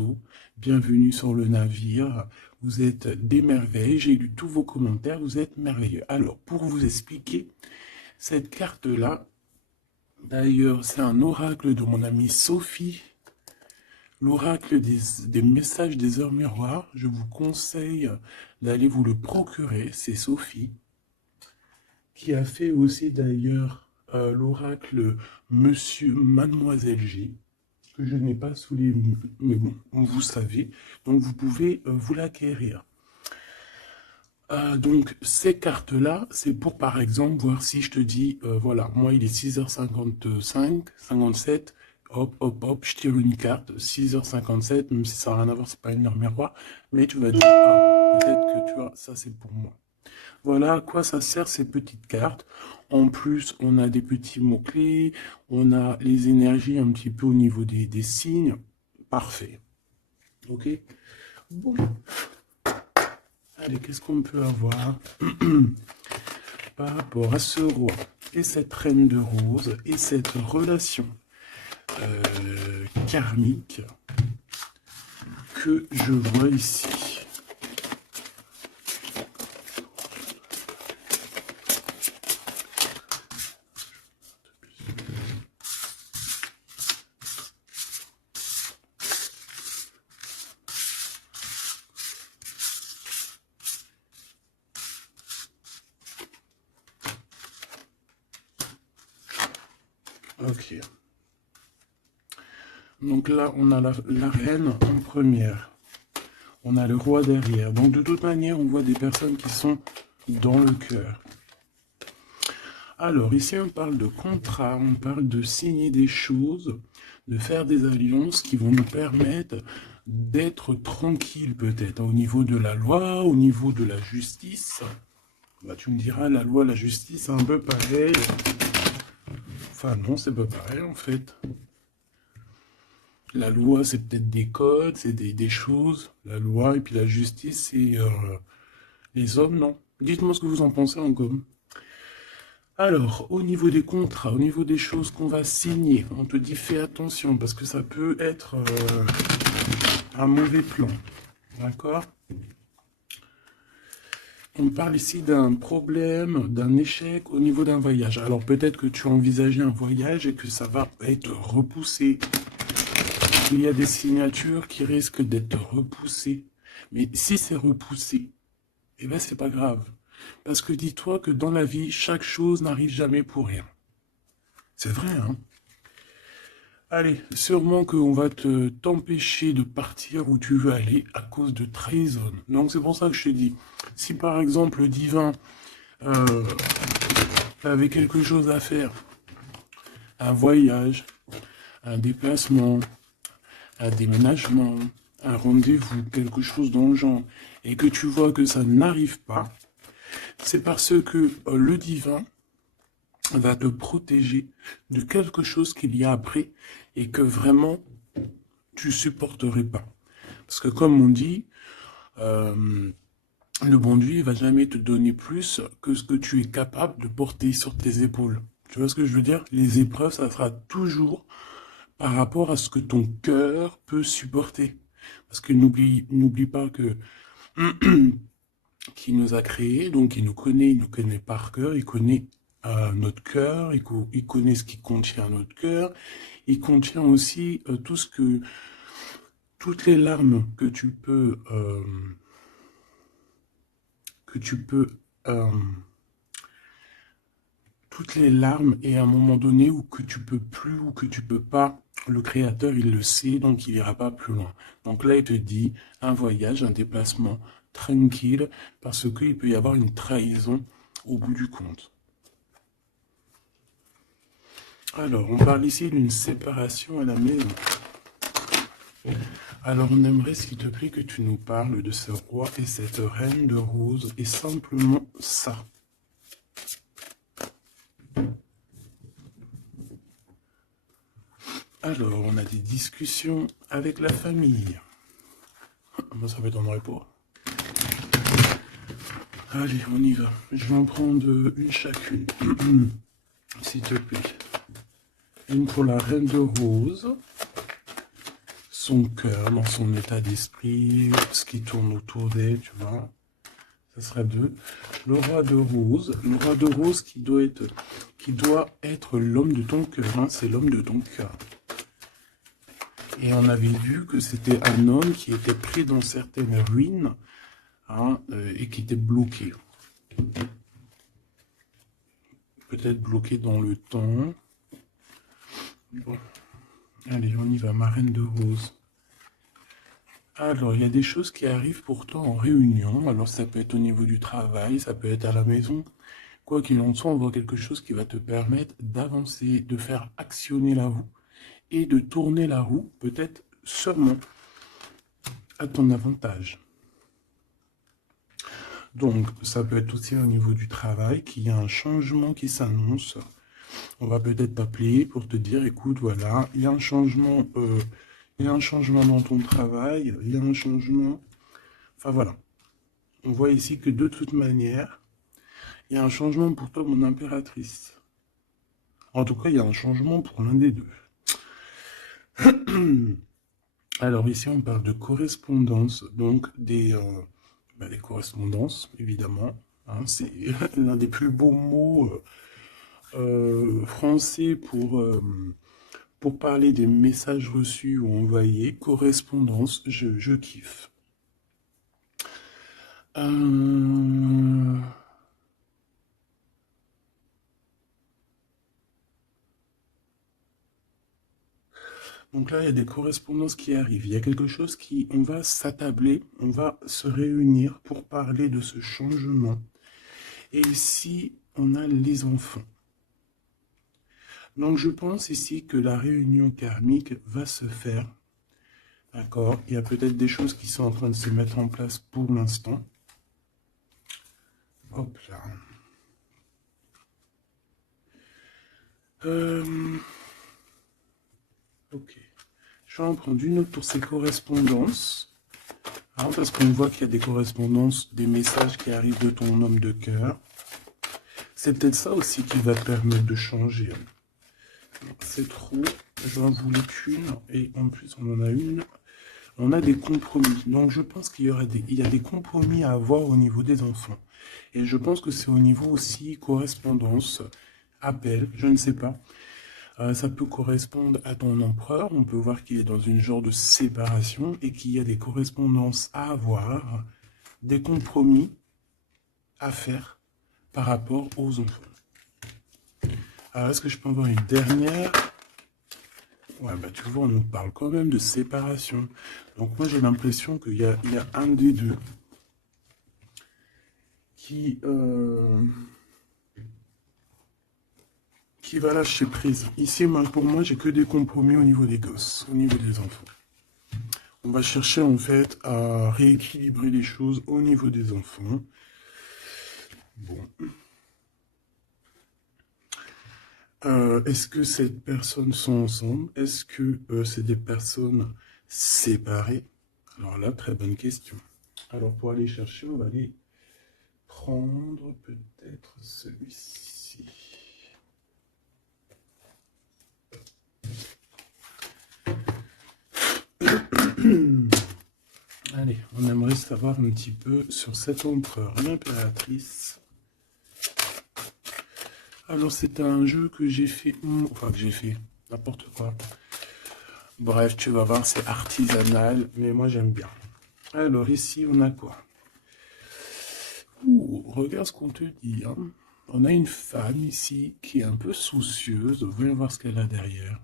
bateau. Bienvenue sur le navire. Vous êtes des merveilles. J'ai lu tous vos commentaires. Vous êtes merveilleux. Alors, pour vous expliquer, cette carte-là, d'ailleurs, c'est un oracle de mon amie Sophie. L'oracle des messages des heures miroirs. Je vous conseille d'aller vous le procurer. C'est Sophie qui a fait aussi d'ailleurs l'oracle Monsieur Mademoiselle G, que je n'ai pas sous les livres, mais bon, vous savez, donc vous pouvez vous l'acquérir. Donc ces cartes-là, c'est pour par exemple voir si je te dis, voilà, moi il est 6h55, 57, hop, hop, hop, je tire une carte, 6h57, même si ça n'a rien à voir, c'est pas une heure miroir, mais tu vas dire, ah, peut-être que tu vois, ça c'est pour moi. Voilà à quoi ça sert ces petites cartes. En plus, on a des petits mots-clés, on a les énergies un petit peu au niveau des signes. Parfait. Ok? Bon. Allez, qu'est-ce qu'on peut avoir par rapport à ce roi et cette reine de rose et cette relation karmique que je vois ici. Ok. Donc là, on a la reine en première. On a le roi derrière. Donc de toute manière, on voit des personnes qui sont dans le cœur. Alors ici, on parle de contrat, on parle de signer des choses, de faire des alliances qui vont nous permettre d'être tranquilles peut-être au niveau de la loi, au niveau de la justice. Bah, tu me diras, la loi, la justice, c'est un peu pareil. Enfin non, c'est pas pareil en fait. La loi, c'est peut-être des codes, c'est des choses. La loi et puis la justice, c'est les hommes, non? Dites-moi ce que vous en pensez en com. Alors, au niveau des contrats, au niveau des choses qu'on va signer, on te dit fais attention parce que ça peut être un mauvais plan. D'accord? On parle ici d'un problème, d'un échec au niveau d'un voyage. Alors peut-être que tu as envisagé un voyage et que ça va être repoussé. Il y a des signatures qui risquent d'être repoussées. Mais si c'est repoussé, eh ben c'est pas grave. Parce que dis-toi que dans la vie, chaque chose n'arrive jamais pour rien. C'est vrai, hein? Allez, sûrement qu'on va t'empêcher de partir où tu veux aller à cause de trahison. Donc c'est pour ça que je te dis, si par exemple le divin avait quelque chose à faire, un voyage, un déplacement, un déménagement, un rendez-vous, quelque chose dans le genre, et que tu vois que ça n'arrive pas, c'est parce que le divin va te protéger de quelque chose qu'il y a après et que vraiment tu supporterais pas. Parce que comme on dit, le bon Dieu il va jamais te donner plus que ce que tu es capable de porter sur tes épaules. Tu vois ce que je veux dire? Les épreuves, ça sera toujours par rapport à ce que ton cœur peut supporter. Parce que n'oublie pas que qui nous a créés, donc il nous connaît par cœur, il connaît notre cœur, il connaît ce qui contient notre cœur, il contient aussi toutes les larmes que tu peux, euh, toutes les larmes et à un moment donné où que tu peux plus ou que tu peux pas, le créateur il le sait, donc il ira pas plus loin. Donc là il te dit un voyage, un déplacement tranquille, parce qu'il peut y avoir une trahison au bout du compte. Alors, on parle ici d'une séparation à la maison. Alors, on aimerait, s'il te plaît, que tu nous parles de ce roi et cette reine de rose, et simplement ça. Alors, on a des discussions avec la famille. Moi, ça m'étonnerait pas. Allez, on y va. Je vais en prendre une chacune. S'il te plaît. Une pour la reine de rose. son cœur, dans son état d'esprit, ce qui tourne autour d'elle, tu vois. Ça serait 2. Le roi de rose. Le roi de rose qui doit être l'homme de ton cœur. Hein, c'est l'homme de ton cœur. Et on avait vu que c'était un homme qui était pris dans certaines ruines, hein, et qui était bloqué. Peut-être bloqué dans le temps. Bon. Allez, on y va, marraine de rose. Alors, il y a des choses qui arrivent pourtant en réunion. Alors, ça peut être au niveau du travail, ça peut être à la maison. Quoi qu'il en soit, on voit quelque chose qui va te permettre d'avancer, de faire actionner la roue et de tourner la roue, peut-être seulement à ton avantage. Donc, ça peut être aussi au niveau du travail qu'il y a un changement qui s'annonce. On va peut-être t'appeler pour te dire, écoute, voilà, il y a un changement... il y a un changement dans ton travail, il y a un changement... Enfin voilà. On voit ici que de toute manière, il y a un changement pour toi, mon impératrice. En tout cas, il y a un changement pour l'un des deux. Alors ici, on parle de correspondance, donc des correspondances, évidemment. Hein, c'est l'un des plus beaux mots français pour parler des messages reçus ou envoyés. Correspondance, je kiffe. Donc là, il y a des correspondances qui arrivent. Il y a quelque chose on va s'attabler, on va se réunir pour parler de ce changement. Et ici, on a les enfants. Donc je pense ici que la réunion karmique va se faire. D'accord? Il y a peut-être des choses qui sont en train de se mettre en place pour l'instant. Hop là. Ok. Je vais en prendre une autre pour ces correspondances. Hein, parce qu'on voit qu'il y a des correspondances, des messages qui arrivent de ton homme de cœur. C'est peut-être ça aussi qui va te permettre de changer. C'est trop. Je n'en voulais qu'une. Et en plus, on en a une. On a des compromis. Donc, je pense qu'il y a des compromis à avoir au niveau des enfants. Et je pense que c'est au niveau aussi correspondance, appel, je ne sais pas. Ça peut correspondre à ton empereur. On peut voir qu'il est dans une genre de séparation et qu'il y a des correspondances à avoir, des compromis à faire par rapport aux enfants. Alors, est-ce que je peux avoir une dernière? Ouais, bah tu vois, on nous parle quand même de séparation. Donc moi, j'ai l'impression qu'il y a un des deux qui va lâcher prise. Ici, pour moi, j'ai que des compromis au niveau des gosses, au niveau des enfants. On va chercher en fait à rééquilibrer les choses au niveau des enfants. Bon. Est-ce que ces personnes sont ensemble? Est-ce que c'est des personnes séparées? Alors là, très bonne question. Alors pour aller chercher, on va aller prendre peut-être celui-ci. Allez, on aimerait savoir un petit peu sur cet empereur, l'impératrice. Alors c'est un jeu que j'ai fait, enfin que j'ai fait, n'importe quoi. Bref, tu vas voir, c'est artisanal, mais moi j'aime bien. Alors ici, on a quoi? Regarde ce qu'on te dit. Hein. On a une femme ici qui est un peu soucieuse. Voyons voir ce qu'elle a derrière.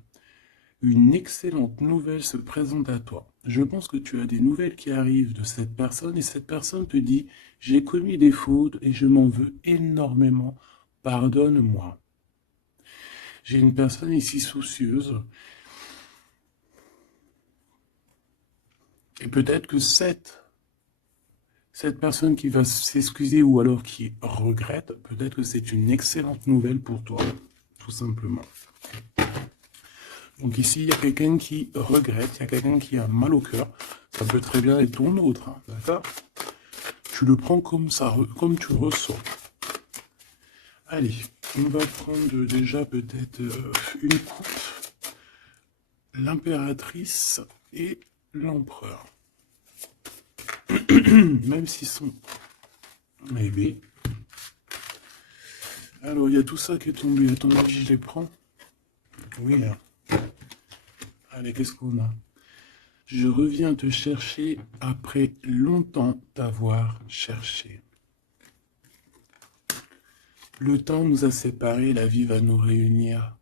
Une excellente nouvelle se présente à toi. Je pense que tu as des nouvelles qui arrivent de cette personne et cette personne te dit « J'ai commis des fautes et je m'en veux énormément. Pardonne-moi. » J'ai une personne ici soucieuse. Et peut-être que cette personne qui va s'excuser ou alors qui regrette, peut-être que c'est une excellente nouvelle pour toi, tout simplement. Donc ici, il y a quelqu'un qui regrette, il y a quelqu'un qui a mal au cœur. Ça peut très bien être ton autre, hein, d'accord? Tu le prends comme ça, comme tu le ressens. Allez, on va prendre déjà peut-être une coupe. L'impératrice, et l'empereur. Même s'ils sont maybe. Alors, il y a tout ça qui est tombé. À ton avis, je les prends? Oui, hein. Allez, qu'est-ce qu'on a? Je reviens te chercher après longtemps t'avoir cherché. Le temps nous a séparés, la vie va nous réunir.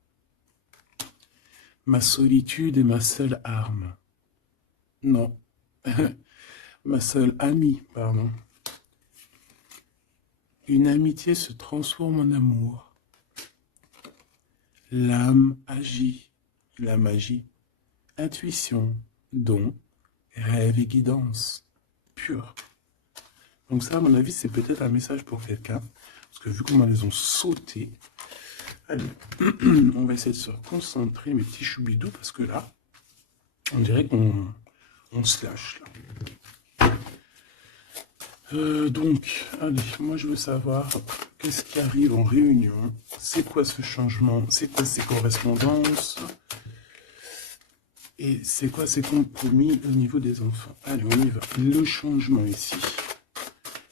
Ma solitude est ma seule arme. Non, ma seule amie, pardon. Une amitié se transforme en amour. L'âme agit, la magie, intuition, don, rêve et guidance, pure. Donc ça, à mon avis, c'est peut-être un message pour quelqu'un. Parce que vu comment elles ont sauté, allez, on va essayer de se concentrer, mes petits choubidous, parce que là, on dirait qu'on se lâche, là. Donc, allez, moi je veux savoir qu'est-ce qui arrive en réunion, c'est quoi ce changement, c'est quoi ces correspondances, et c'est quoi ces compromis au niveau des enfants. Allez, on y va. Le changement ici.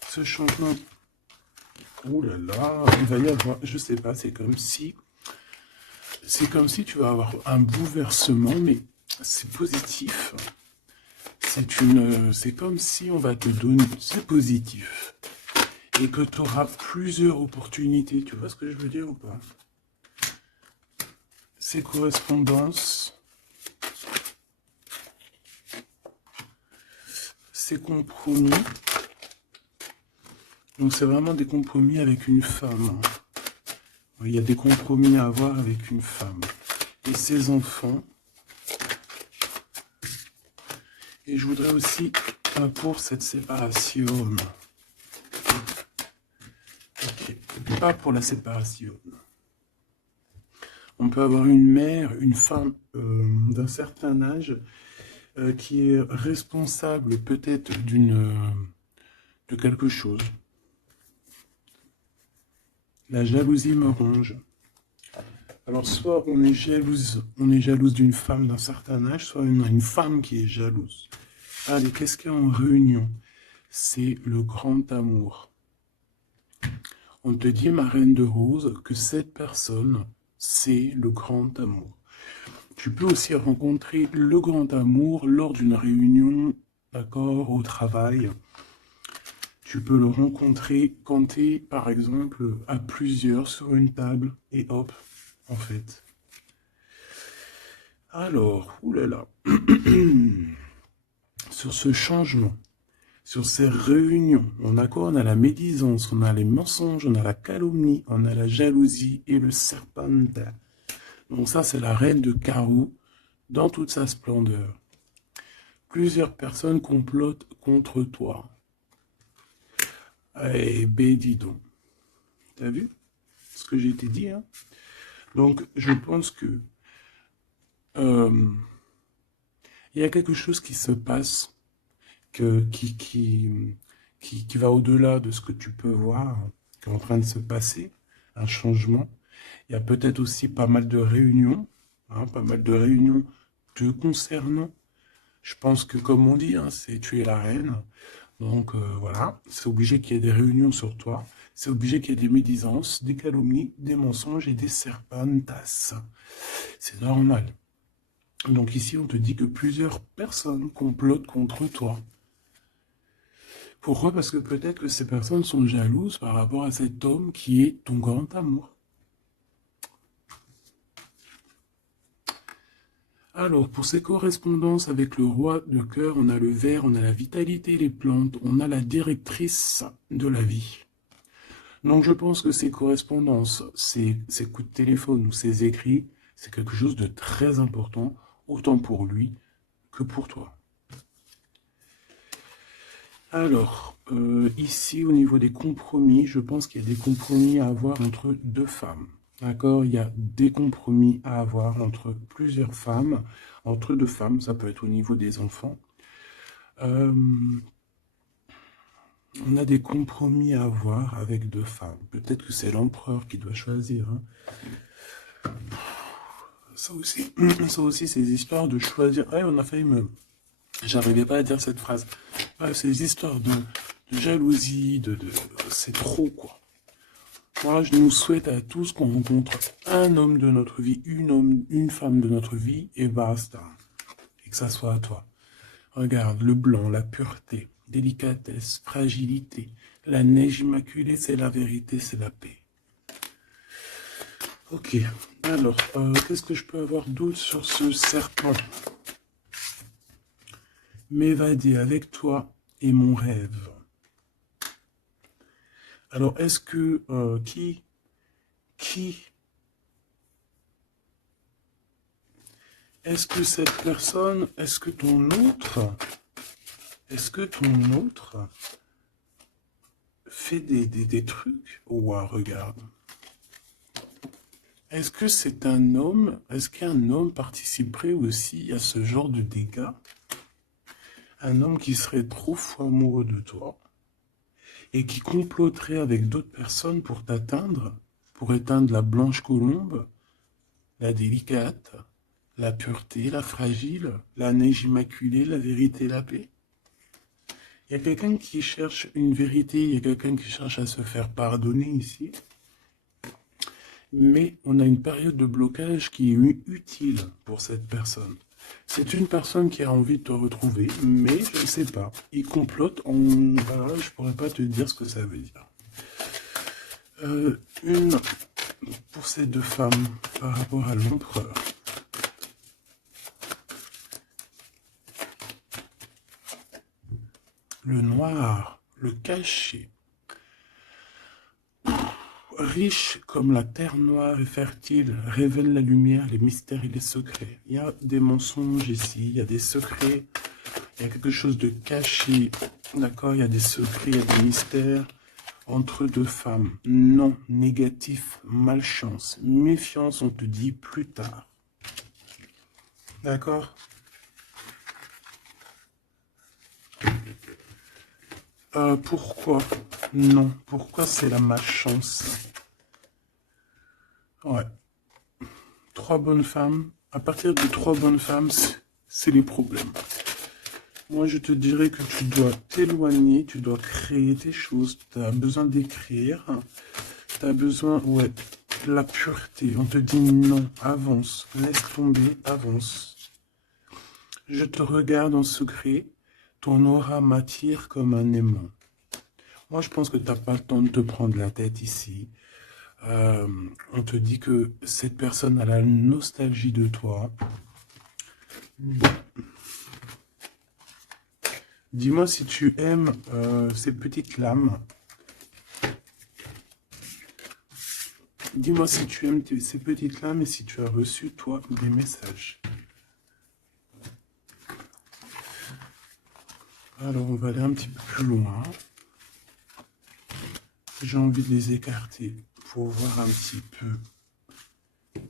Ce changement, oh là là, il va y avoir, je sais pas, c'est comme si tu vas avoir un bouleversement, mais c'est positif. C'est comme si on va te donner, c'est positif. Et que tu auras plusieurs opportunités. Tu vois ce que je veux dire ou pas? Ces correspondances, ces compromis. Donc c'est vraiment des compromis avec une femme. Il y a des compromis à avoir avec une femme. Et ses enfants. Et je voudrais aussi pour cette séparation. Okay. Pas pour la séparation. On peut avoir une mère, une femme d'un certain âge qui est responsable peut-être de quelque chose. La jalousie me ronge. Alors soit on est jalouse d'une femme d'un certain âge, soit une femme qui est jalouse. Allez, qu'est-ce qu'il y a en réunion? C'est le grand amour. On te dit, ma reine de rose, que cette personne, c'est le grand amour. Tu peux aussi rencontrer le grand amour lors d'une réunion, d'accord, au travail. Tu peux le rencontrer quand tu es, par exemple, à plusieurs sur une table, et hop, en fait. Alors, oulala, sur ce changement, sur ces réunions, on a la médisance, on a les mensonges, on a la calomnie, on a la jalousie et le serpentin. Donc ça, c'est la reine de carreau dans toute sa splendeur. Plusieurs personnes complotent contre toi. Eh ben, dis donc. T'as vu ce que j'ai dit, hein? Donc, je pense que il y a quelque chose qui se passe qui va au-delà de ce que tu peux voir, qui est en train de se passer, un changement. Il y a peut-être aussi pas mal de réunions, hein, pas mal de réunions te concernant. Je pense que, comme on dit, hein, c'est tu es la reine. Donc voilà, c'est obligé qu'il y ait des réunions sur toi. C'est obligé qu'il y ait des médisances, des calomnies, des mensonges et des serpentas. C'est normal. Donc ici, on te dit que plusieurs personnes complotent contre toi. Pourquoi? Parce que peut-être que ces personnes sont jalouses par rapport à cet homme qui est ton grand amour. Alors, pour ces correspondances avec le roi de cœur, on a le ver, on a la vitalité, les plantes, on a la directrice de la vie. Donc, je pense que ces correspondances, ces coups de téléphone ou ces écrits, c'est quelque chose de très important, autant pour lui que pour toi. Alors, ici, au niveau des compromis, je pense qu'il y a des compromis à avoir entre deux femmes. D'accord? Il y a des compromis à avoir entre plusieurs femmes, entre deux femmes, ça peut être au niveau des enfants. On a des compromis à avoir avec deux femmes. Peut-être que c'est l'empereur qui doit choisir. Hein. Ça aussi, ça aussi, ces histoires de choisir. Ouais, on a failli me. J'arrivais pas à dire cette phrase. Ouais, ces histoires de jalousie, c'est trop, quoi. Moi, je nous souhaite à tous qu'on rencontre un homme de notre vie, une femme de notre vie, et basta. Et que ça soit à toi. Regarde, le blanc, la pureté, délicatesse, fragilité. La neige immaculée, c'est la vérité, c'est la paix. Ok, alors, qu'est-ce que je peux avoir d'autre sur ce serpent? M'évader avec toi est mon rêve. Alors, est-ce que, est-ce que cette personne, est-ce que ton autre fait des trucs? Ouah, regarde. Est-ce que c'est un homme? Est-ce qu'un homme participerait aussi à ce genre de dégâts? Un homme qui serait trop fou amoureux de toi et qui comploterait avec d'autres personnes pour t'atteindre, pour éteindre la blanche colombe, la délicate, la pureté, la fragile, la neige immaculée, la vérité, la paix. Il y a quelqu'un qui cherche une vérité, il y a quelqu'un qui cherche à se faire pardonner ici. Mais on a une période de blocage qui est utile pour cette personne. C'est une personne qui a envie de te retrouver, mais je ne sais pas. Il complote, voilà, je pourrais pas te dire ce que ça veut dire. Une pour ces deux femmes par rapport à l'empereur. Le noir, le caché. Riche comme la terre noire et fertile, révèle la lumière, les mystères et les secrets. Il y a des mensonges ici, il y a des secrets, il y a quelque chose de caché, d'accord? Il y a des secrets, il y a des mystères entre deux femmes. Non, négatif, malchance, méfiance, on te dit plus tard. D'accord? Pourquoi? Non, pourquoi c'est la malchance? Ouais. Trois bonnes femmes. À partir de trois bonnes femmes, c'est les problèmes. Moi, je te dirais que tu dois t'éloigner, tu dois créer tes choses. Tu as besoin d'écrire. Tu as besoin, ouais, de la pureté. On te dit non, avance, laisse tomber, avance. Je te regarde en secret. Ton aura m'attire comme un aimant. Moi, je pense que tu n'as pas le temps de te prendre la tête ici. On te dit que cette personne a la nostalgie de toi. Bon. Dis-moi si tu aimes ces petites lames. Dis-moi si tu aimes ces petites lames et si tu as reçu, toi, des messages. Alors, on va aller un petit peu plus loin. J'ai envie de les écarter pour voir un petit peu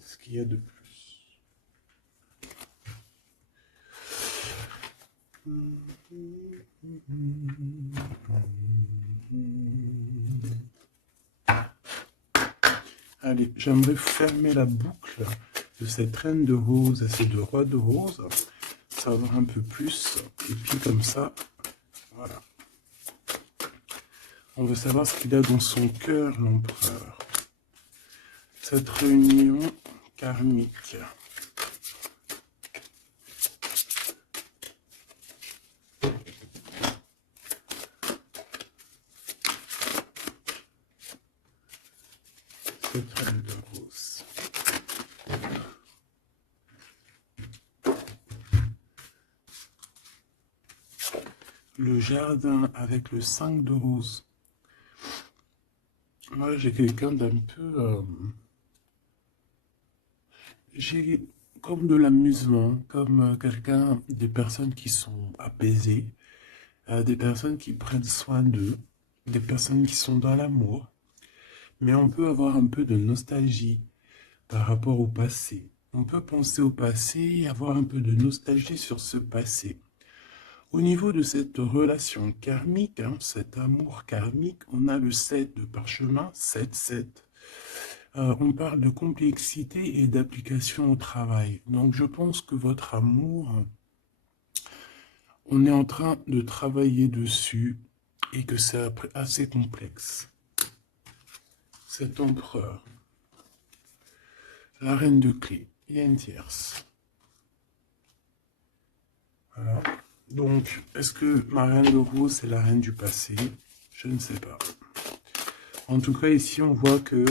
ce qu'il y a de plus. Allez, j'aimerais fermer la boucle de cette reine de rose et ces deux rois de rose. Savoir un peu plus. Et puis comme ça, voilà. On veut savoir ce qu'il a dans son cœur, l'empereur. Cette réunion karmique. Cette reine de rose. Le jardin avec le 5 de rose. Moi, j'ai quelqu'un d'un peu... j'ai comme de l'amusement, comme quelqu'un, des personnes qui sont apaisées, des personnes qui prennent soin d'eux, des personnes qui sont dans l'amour. Mais on peut avoir un peu de nostalgie par rapport au passé. On peut penser au passé et avoir un peu de nostalgie sur ce passé. Au niveau de cette relation karmique, cet amour karmique, on a le 7 de parchemin, 7, 7. On parle de complexité et d'application au travail. Donc je pense que votre amour, on est en train de travailler dessus et que c'est assez complexe. Cet empereur, la reine de clé, il y a une tierce. Voilà. Donc, est-ce que ma reine de rose, c'est la reine du passé? Je ne sais pas. En tout cas, ici, on voit que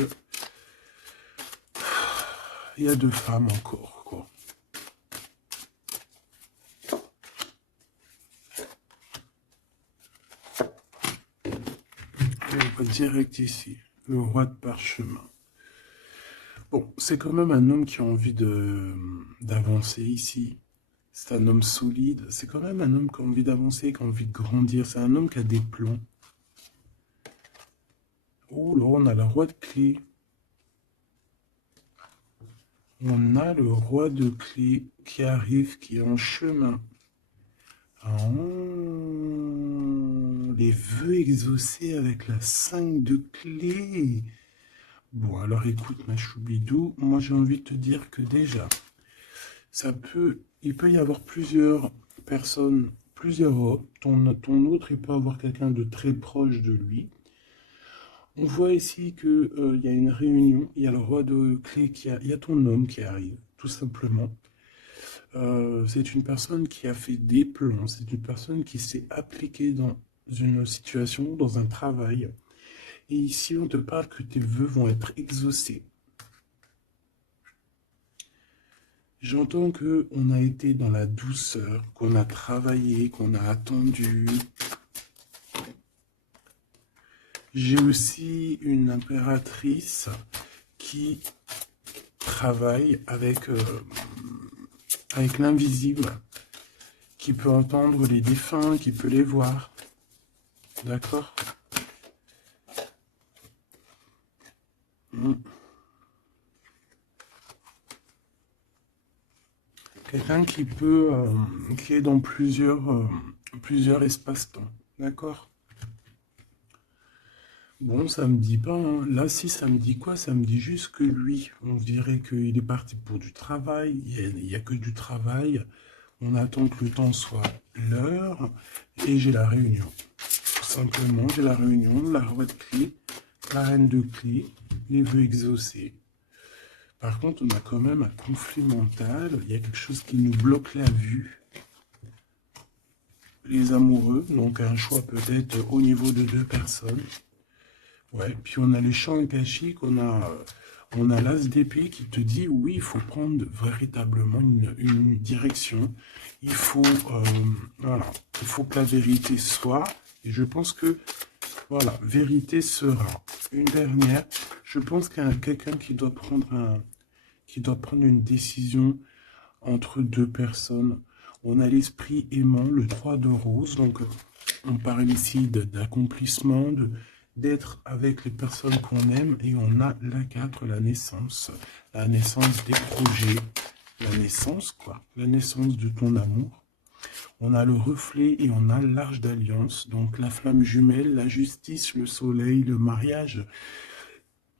il y a 2 femmes encore, quoi. Et on va direct ici, le roi de parchemin. Bon, c'est quand même un homme qui a envie d'avancer ici. C'est un homme solide. C'est quand même un homme qui a envie d'avancer, qui a envie de grandir. C'est un homme qui a des plans. Oh là, on a le roi de clé. On a le roi de clé qui arrive, qui est en chemin. Oh, les vœux exaucés avec la 5 de clé. Bon, alors écoute, ma choubidou, moi j'ai envie de te dire que déjà, il peut y avoir plusieurs personnes, plusieurs hommes. Ton autre, il peut avoir quelqu'un de très proche de lui. On voit ici que il y a une réunion, il y a le roi de clé il y a ton homme qui arrive, tout simplement. C'est une personne qui a fait des plans, c'est une personne qui s'est appliquée dans une situation, dans un travail. Et ici, on te parle que tes vœux vont être exaucés. J'entends que on a été dans la douceur, qu'on a travaillé, qu'on a attendu. J'ai aussi une impératrice qui travaille avec l'invisible, qui peut entendre les défunts, qui peut les voir. D'accord? Quelqu'un qui est dans plusieurs espaces-temps. D'accord? Bon, ça me dit pas, hein. Là, si, ça me dit quoi? Ça me dit juste que lui, on dirait qu'il est parti pour du travail. Il y a que du travail. On attend que le temps soit l'heure. Et j'ai la réunion. Tout simplement, j'ai la réunion, la roi de clé, la reine de clé, les vœux exaucés. Par contre, on a quand même un conflit mental. Il y a quelque chose qui nous bloque la vue. Les amoureux, donc un choix peut-être au niveau de 2 personnes. Ouais, puis on a les champs akashiques, on a l'as d'épée qui te dit oui, il faut prendre véritablement une direction. Voilà, il faut que la vérité soit. Et je pense que voilà, vérité sera. Une dernière, je pense qu'il y a quelqu'un qui doit prendre une décision entre 2 personnes. On a l'esprit aimant, le 3 de rose, donc on parle ici d'accomplissement, d'être avec les personnes qu'on aime, et on a la 4, la naissance des projets, la naissance, quoi, la naissance de ton amour. On a le reflet et on a l'arche d'alliance, donc la flamme jumelle, la justice, le soleil, le mariage.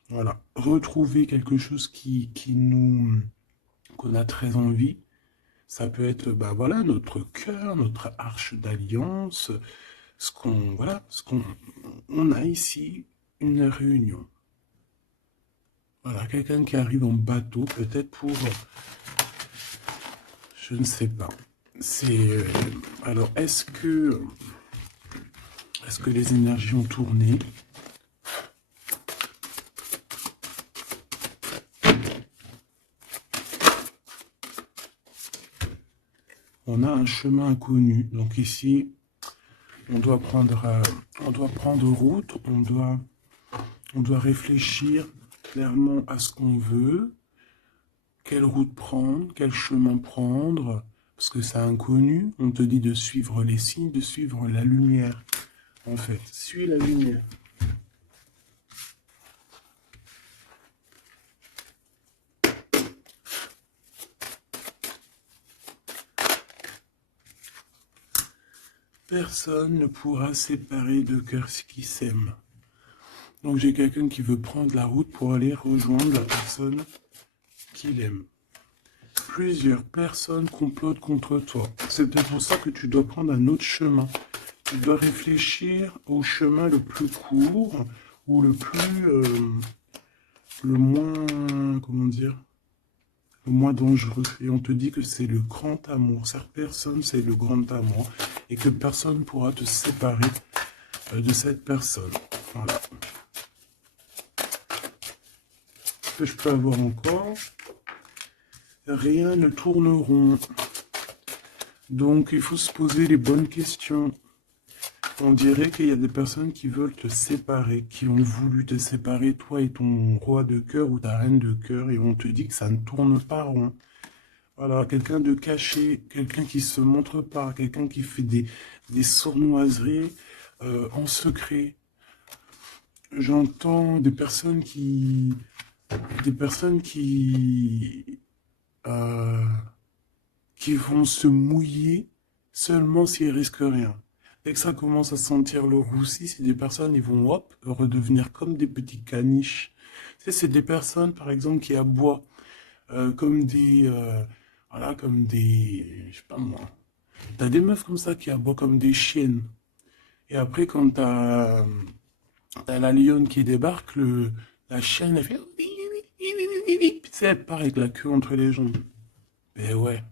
Voilà, retrouver quelque chose qu'on a très envie. Ça peut être, bah voilà, notre cœur, notre arche d'alliance, on a ici une réunion. Voilà, quelqu'un qui arrive en bateau, peut-être pour, je ne sais pas. Alors, est-ce que les énergies ont tourné? On a un chemin inconnu. Donc ici, on doit prendre route, on doit réfléchir clairement à ce qu'on veut, quelle route prendre, quel chemin prendre, parce que c'est inconnu. On te dit de suivre les signes, de suivre la lumière. En fait, suis la lumière. Personne ne pourra séparer deux cœurs qui s'aiment. Donc j'ai quelqu'un qui veut prendre la route pour aller rejoindre la personne qu'il aime. Plusieurs personnes complotent contre toi. C'est peut-être pour ça que tu dois prendre un autre chemin. Tu dois réfléchir au chemin le plus court ou le moins, comment dire, le moins dangereux. Et on te dit que c'est le grand amour. Cette personne, c'est le grand amour. Et que personne ne pourra te séparer de cette personne. Voilà. Ce que je peux avoir encore, rien ne tourne rond. Donc, il faut se poser les bonnes questions. On dirait qu'il y a des personnes qui veulent te séparer, qui ont voulu te séparer, toi et ton roi de cœur ou ta reine de cœur, et on te dit que ça ne tourne pas rond. Voilà, quelqu'un de caché, quelqu'un qui se montre pas, quelqu'un qui fait des sournoiseries en secret. J'entends des personnes euh, qui vont se mouiller seulement s'ils risquent rien. Dès que ça commence à sentir le roussi, c'est des personnes, ils vont hop, redevenir comme des petits caniches. Tu sais, c'est des personnes, par exemple, qui aboient comme voilà, comme des, je sais pas moi. T'as des meufs comme ça qui aboient comme des chiennes. Et après, quand t'as la lionne qui débarque, la chienne, elle fait, tu sais, elle part avec la queue entre les jambes. Ben ouais.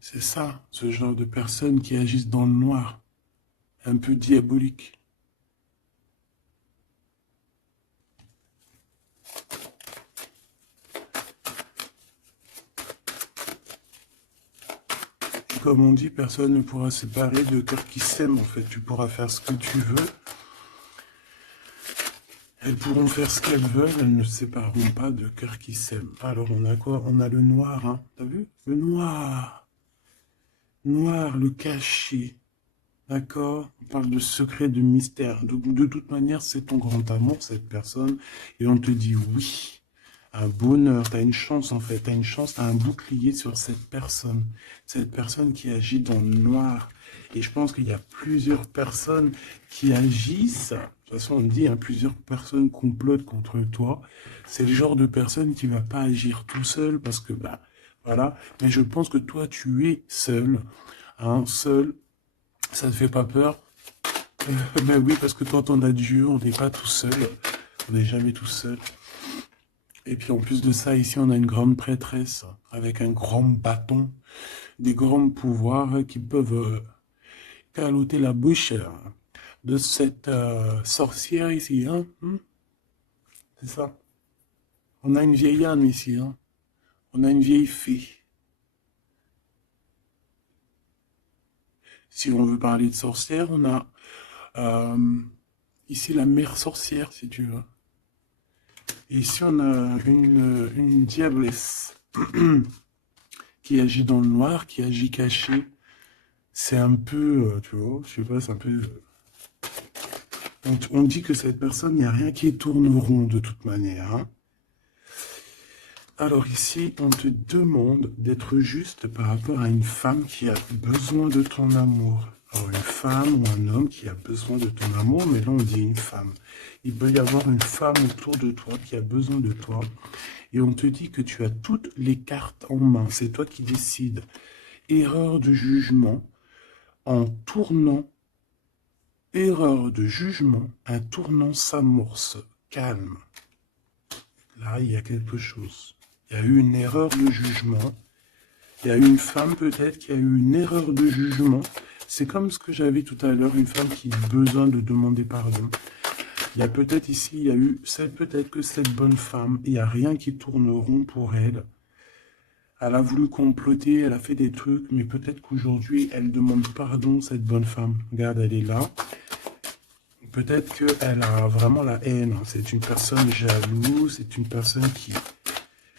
C'est ça, ce genre de personnes qui agissent dans le noir, un peu diabolique. Et comme on dit, personne ne pourra séparer de cœurs qui s'aiment, en fait. Tu pourras faire ce que tu veux. Elles pourront faire ce qu'elles veulent, elles ne sépareront pas de cœurs qui s'aiment. Alors, on a quoi? On a le noir, hein. T'as vu? Le noir. Noir, le caché. D'accord? On parle de secret, de mystère. De toute manière, c'est ton grand amour, cette personne. Et on te dit oui. Un bonheur, tu as une chance en fait. Tu as une chance, tu as un bouclier sur cette personne. Cette personne qui agit dans le noir. Et je pense qu'il y a plusieurs personnes qui agissent. De toute façon, on dit, hein, plusieurs personnes complotent contre toi. C'est le genre de personne qui va pas agir tout seul parce que, bah, voilà. Mais je pense que toi, tu es seul. Hein, seul. Ça ne fait pas peur? Ben oui, parce que quand on a Dieu, on n'est pas tout seul. On n'est jamais tout seul. Et puis en plus de ça, ici, on a une grande prêtresse avec un grand bâton, des grands pouvoirs qui peuvent caloter la bouche de cette sorcière ici. Hein? C'est ça. On a une vieille âme ici. Hein? On a une vieille fée. Si on veut parler de sorcière, on a euh, ici la mère sorcière, si tu veux. Et ici, on a une diablesse qui agit dans le noir, qui agit caché. C'est un peu, tu vois, je sais pas, c'est un peu... On dit que cette personne, il n'y a rien qui tourne rond de toute manière. Hein. Alors ici, on te demande d'être juste par rapport à une femme qui a besoin de ton amour. Alors une femme ou un homme qui a besoin de ton amour, mais là on dit une femme. Il peut y avoir une femme autour de toi qui a besoin de toi. Et on te dit que tu as toutes les cartes en main. C'est toi qui décides. Erreur de jugement en tournant. Erreur de jugement, un tournant s'amorce. Calme. Là, il y a quelque chose. Il y a eu une erreur de jugement. Il y a eu une femme peut-être qui a eu une erreur de jugement. C'est comme ce que j'avais tout à l'heure, une femme qui a besoin de demander pardon. Il y a peut-être ici, il y a eu, peut-être que cette bonne femme, il n'y a rien qui tourne rond pour elle. Elle a voulu comploter, elle a fait des trucs, mais peut-être qu'aujourd'hui, elle demande pardon, cette bonne femme. Regarde, elle est là. Peut-être qu'elle a vraiment la haine. C'est une personne jalouse, c'est une personne qui...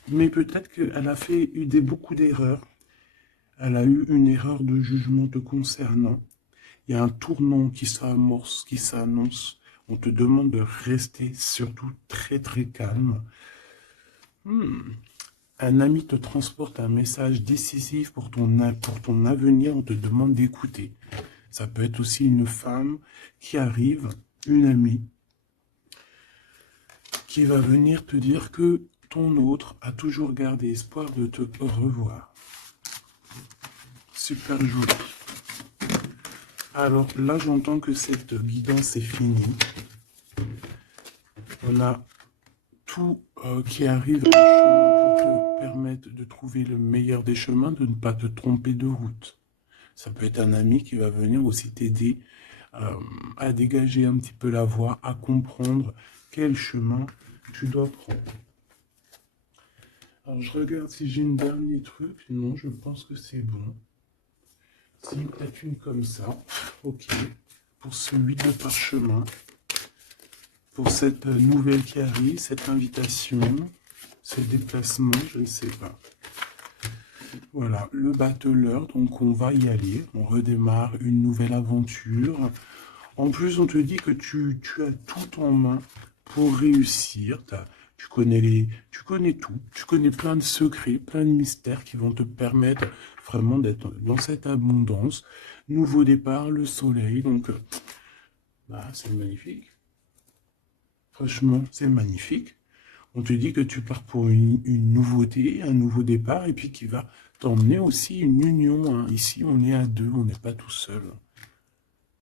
Mais peut-être qu'elle a fait beaucoup d'erreurs. Elle a eu une erreur de jugement te concernant. Il y a un tournant qui s'amorce, qui s'annonce. On te demande de rester surtout très très calme. Un ami te transporte un message décisif pour ton avenir. On te demande d'écouter. Ça peut être aussi une femme qui arrive, une amie, qui va venir te dire que ton autre a toujours gardé espoir de te revoir. Super joli. Alors là, j'entends que cette guidance est finie. On a tout qui arrive à un chemin pour te permettre de trouver le meilleur des chemins, de ne pas te tromper de route. Ça peut être un ami qui va venir aussi t'aider à dégager un petit peu la voie, à comprendre quel chemin tu dois prendre. Alors je regarde si j'ai une dernier truc. Non, je pense que c'est bon. Si, peut-être une comme ça. Ok. Pour ce 8 de parchemin. Pour cette nouvelle qui arrive, cette invitation, ce déplacement, je ne sais pas. Voilà, le battleur, donc on va y aller. On redémarre une nouvelle aventure. En plus, on te dit que tu as tout en main pour réussir. Tu connais tout. Tu connais plein de secrets, plein de mystères qui vont te permettre vraiment d'être dans cette abondance. Nouveau départ, le soleil. Donc, c'est magnifique. Franchement, c'est magnifique. On te dit que tu pars pour une nouveauté, un nouveau départ, et puis qui va t'emmener aussi une union. Hein. Ici, on est à deux, on n'est pas tout seul.